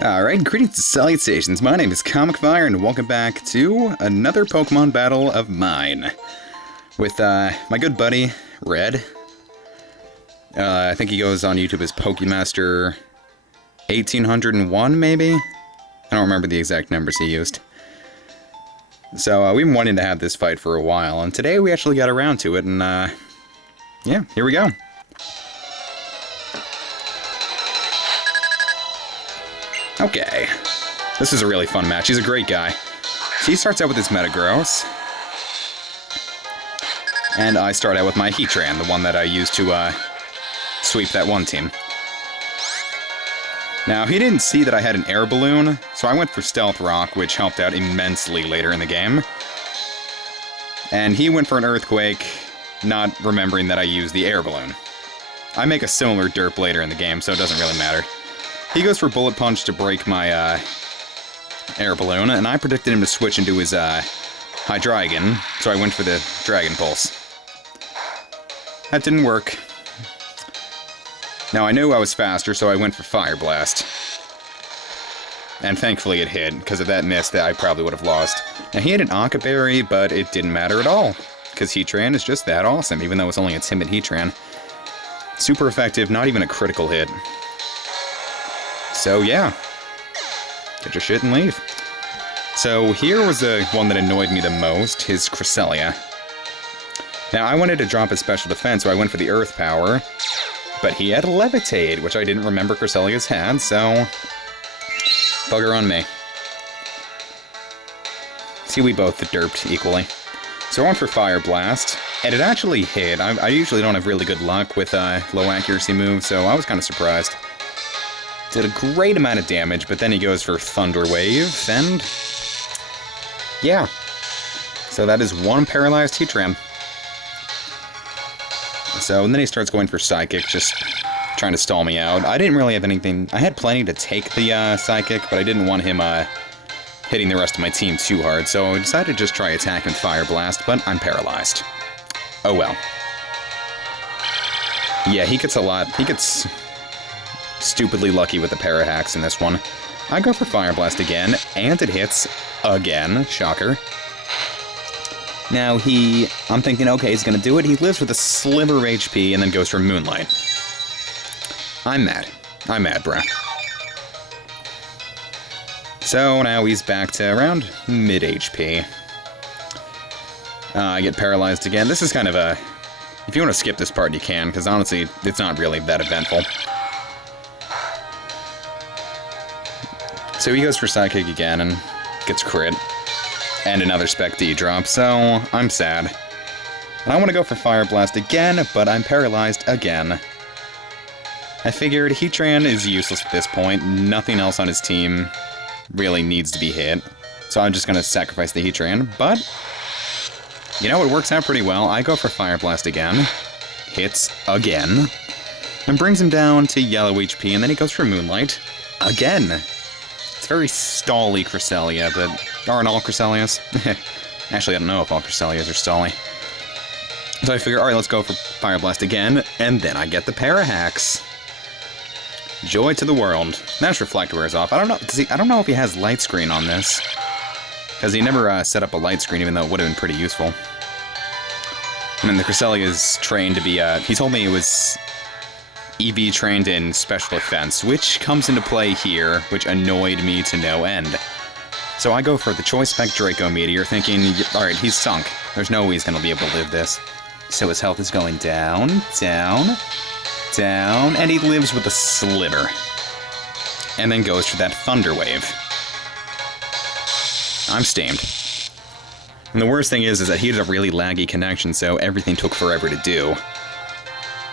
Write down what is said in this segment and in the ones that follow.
Alright, greetings and salutations. My name is Comic Fire, and welcome back to another Pokemon battle of mine. With my good buddy, Red. I think he goes on YouTube as Pokemaster1801, maybe? I don't remember the exact numbers he used. So, we've been wanting to have this fight for a while, and today we actually got around to it, and yeah, here we go. Okay. This is a really fun match. He's a great guy. So he starts out with his Metagross. And I start out with my Heatran, the one that I used to sweep that one team. Now, he didn't see that I had an air balloon, so I went for Stealth Rock, which helped out immensely later in the game. And he went for an Earthquake, not remembering that I used the air balloon. I make a similar derp later in the game, so it doesn't really matter. He goes for Bullet Punch to break my air balloon, and I predicted him to switch into his Hydreigon, so I went for the Dragon Pulse. That didn't work. Now, I knew I was faster, so I went for Fire Blast. And thankfully it hit, because if that missed, I probably would have lost. Now, he had an Occa Berry, but it didn't matter at all, because Heatran is just that awesome, even though it's only a timid Heatran. Super effective, not even a critical hit. So, yeah. Get your shit and leave. So, here was the one that annoyed me the most, his Cresselia. Now, I wanted to drop his special defense, so I went for the Earth Power. But he had Levitate, which I didn't remember Cresselia's had, so... bugger on me. See, we both derped equally. So I went for Fire Blast, and it actually hit. I usually don't have really good luck with low accuracy moves, so I was kind of surprised. Did a great amount of damage, but then he goes for Thunder Wave, and... yeah. So that is one paralyzed Heatran. So, and then he starts going for Psychic, just trying to stall me out. I didn't really have anything... I had plenty to take the Psychic, but I didn't want him hitting the rest of my team too hard, so I decided to just try attacking Fire Blast, but I'm paralyzed. Oh well. Yeah, he gets a lot... he gets... stupidly lucky with the Parahacks in this one. I go for Fire Blast again, and it hits again. Shocker. Now I'm thinking, okay, he's gonna do it. He lives with a sliver of HP and then goes for Moonlight. I'm mad. I'm mad, bruh. So now he's back to around mid HP. I get paralyzed again. This is kind of a... if you want to skip this part, you can, because honestly, it's not really that eventful. So he goes for Psychic again and gets crit. And another Spec D drop, so I'm sad. And I want to go for Fire Blast again, but I'm paralyzed again. I figured Heatran is useless at this point. Nothing else on his team really needs to be hit. So I'm just going to sacrifice the Heatran, but... you know, it works out pretty well. I go for Fire Blast again. Hits again. And brings him down to yellow HP, and then he goes for Moonlight. Again! It's very stally Cresselia, but aren't all Cresselias? Actually, I don't know if all Cresselias are stally. So I figure, alright, let's go for Fire Blast again, and then I get the Parahacks. Joy to the world. That's Reflect wears off. I don't know, I don't know if he has Light Screen on this. Because he never set up a Light Screen, even though it would have been pretty useful. And then the Cresselia is trained to be, he told me it was... EV trained in Special Defense, which comes into play here, which annoyed me to no end. So I go for the Choice Spec Draco Meteor, thinking, alright, he's sunk. There's no way he's gonna be able to live this. So his health is going down, down, down, and he lives with a sliver. And then goes for that Thunder Wave. I'm steamed. And the worst thing is that he had a really laggy connection, so everything took forever to do.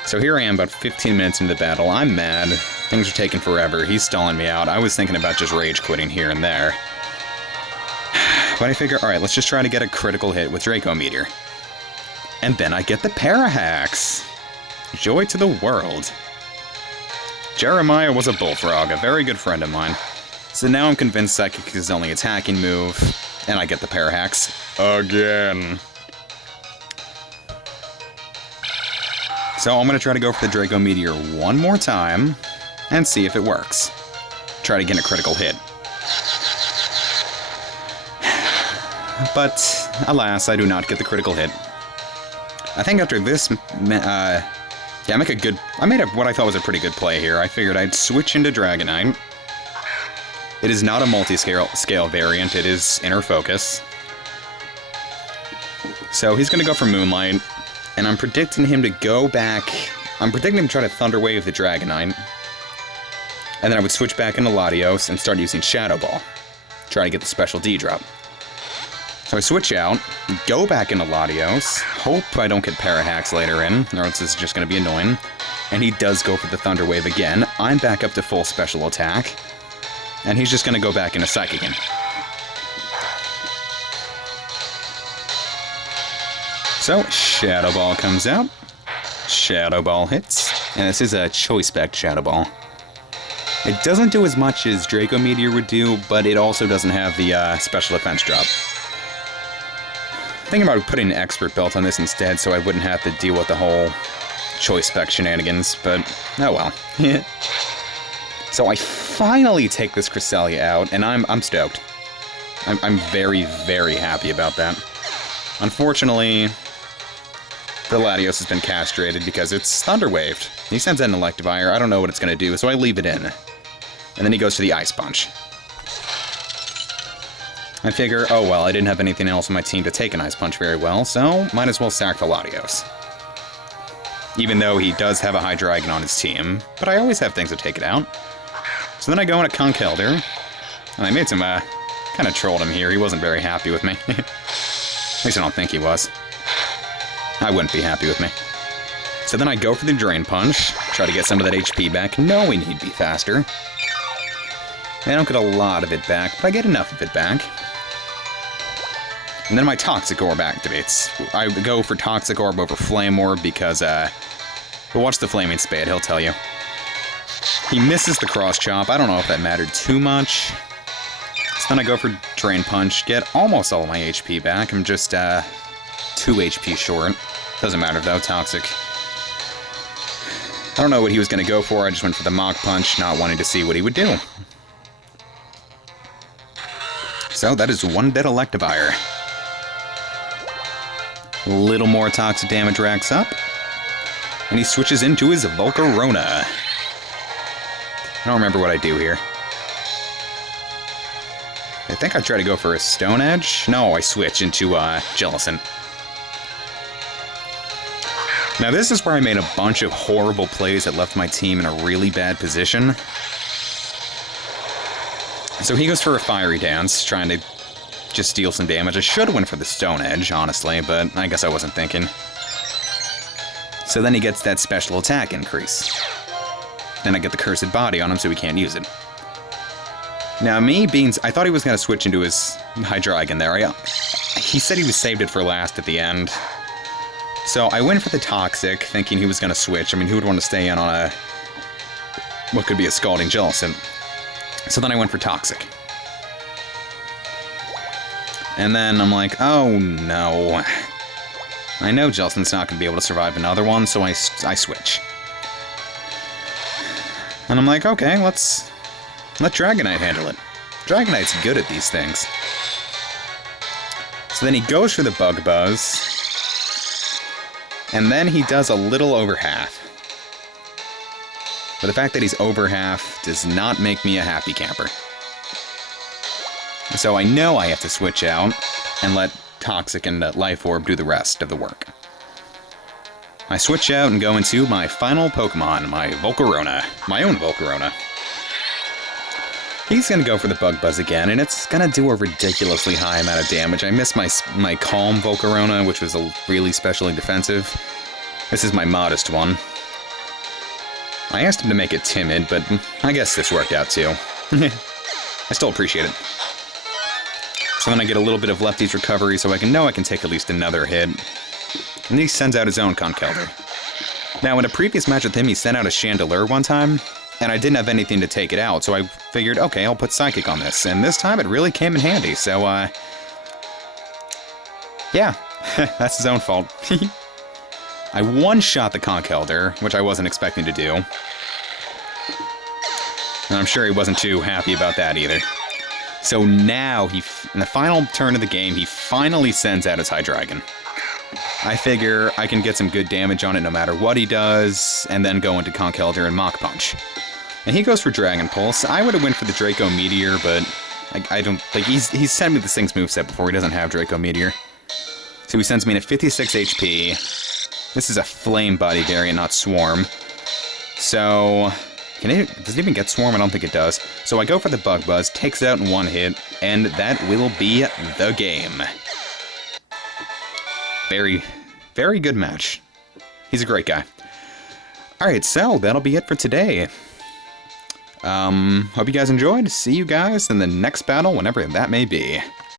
So here I am about 15 minutes into the battle. I'm mad. Things are taking forever. He's stalling me out. I was thinking about just rage quitting here and there. But I figure, alright, let's just try to get a critical hit with Draco Meteor. And then I get the Parahacks. Joy to the world. Jeremiah was a bullfrog, a very good friend of mine. So now I'm convinced Psychic is his only attacking move. And I get the Parahacks. Again. So I'm going to try to go for the Draco Meteor one more time, and see if it works. try to get a critical hit. But, alas, I do not get the critical hit. I think after this, yeah, I made what I thought was a pretty good play here. I figured I'd switch into Dragonite. It is not a multi-scale variant, it is Inner Focus. So he's gonna go for Moonlight, and I'm predicting him to go back. I'm predicting him to try to Thunder Wave the Dragonite. And then I would switch back into Latios and start using Shadow Ball. Try to get the special D drop. So I switch out, go back into Latios, hope I don't get Parahacks later in, or else this is just going to be annoying. And he does go for the Thunder Wave again. I'm back up to full special attack. And he's just going to go back into Psychic again. So, Shadow Ball comes out. Shadow Ball hits. And this is a Choice Spec Shadow Ball. It doesn't do as much as Draco Meteor would do, but it also doesn't have the special defense drop. Thinking about putting an Expert Belt on this instead so I wouldn't have to deal with the whole Choice Spec shenanigans, but oh well. So I finally take this Cresselia out, and I'm stoked. I'm very, very happy about that. Unfortunately, the Latios has been castrated because it's Thunder Waved. He sends out an Electivire, I don't know what it's going to do, so I leave it in. And then he goes for the Ice Punch. I figure, oh well, I didn't have anything else on my team to take an Ice Punch very well, so might as well sack the Latios. Even though he does have a Hydreigon on his team, but I always have things to take it out. So then I go into Conkeldurr, and I made some, kind of trolled him here. He wasn't very happy with me. At least I don't think he was. I wouldn't be happy with me. So then I go for the Drain Punch, try to get some of that HP back, knowing he'd be faster. I don't get a lot of it back, but I get enough of it back. And then my Toxic Orb activates. I go for Toxic Orb over Flame Orb because, well, watch the Flaming Spade, he'll tell you. He misses the Cross Chop. I don't know if that mattered too much. So then I go for Drain Punch, get almost all of my HP back. I'm just, 2 HP short. Doesn't matter though, Toxic. I don't know what he was going to go for. I just went for the Mach Punch, not wanting to see what he would do. So that is one dead Electivire. A little more toxic damage racks up. And he switches into his Volcarona. I don't remember what I do here. I think I try to go for a Stone Edge. No, I switch into Jellicent. Now this is where I made a bunch of horrible plays that left my team in a really bad position. So he goes for a Fiery Dance, trying to just steal some damage. I should have went for the Stone Edge, honestly, but I guess I wasn't thinking. So then he gets that special attack increase. Then I get the Cursed Body on him so he can't use it. Now me, I thought he was going to switch into his Hydreigon there. He said he was saved it for last at the end. So I went for the Toxic, thinking he was going to switch. I mean, who would want to stay in on a... what could be a Scalding Jellicent? So then I went for Toxic. And then I'm like, oh no. I know Jellicent's not going to be able to survive another one, so I switch. And I'm like, okay, let Dragonite handle it. Dragonite's good at these things. So then he goes for the Bug Buzz. And then he does a little over half. But the fact that he's over half does not make me a happy camper. So I know I have to switch out and let Toxic and Life Orb do the rest of the work. I switch out and go into my final Pokemon, my Volcarona. My own Volcarona. He's gonna go for the Bug Buzz again, and it's gonna do a ridiculously high amount of damage. I missed my Calm Volcarona, which was really specially defensive. This is my modest one. I asked him to make it timid, but I guess this worked out too. I still appreciate it. So then I get a little bit of Lefty's recovery, so I can take at least another hit. And he sends out his own Conkeldurr. Now, in a previous match with him, he sent out a Chandelure one time, and I didn't have anything to take it out, so I figured, okay, I'll put Psychic on this. And this time, it really came in handy, so, yeah, that's his own fault. I one-shot the Conkeldurr, which I wasn't expecting to do. And I'm sure he wasn't too happy about that either. So now, in the final turn of the game, he finally sends out his Hydreigon. I figure I can get some good damage on it no matter what he does, and then go into Conkeldurr and Mach Punch. And he goes for Dragon Pulse. I would have went for the Draco Meteor, but I don't... Like, he's sent me the Thing's moveset before. He doesn't have Draco Meteor. So he sends me in at 56 HP. This is a Flame Body variant, not Swarm. So... does it even get Swarm? I don't think it does. So I go for the Bug Buzz, takes it out in one hit, and that will be the game. Very, very good match. He's a great guy. Alright, so that'll be it for today. Hope you guys enjoyed. See you guys in the next battle, whenever that may be.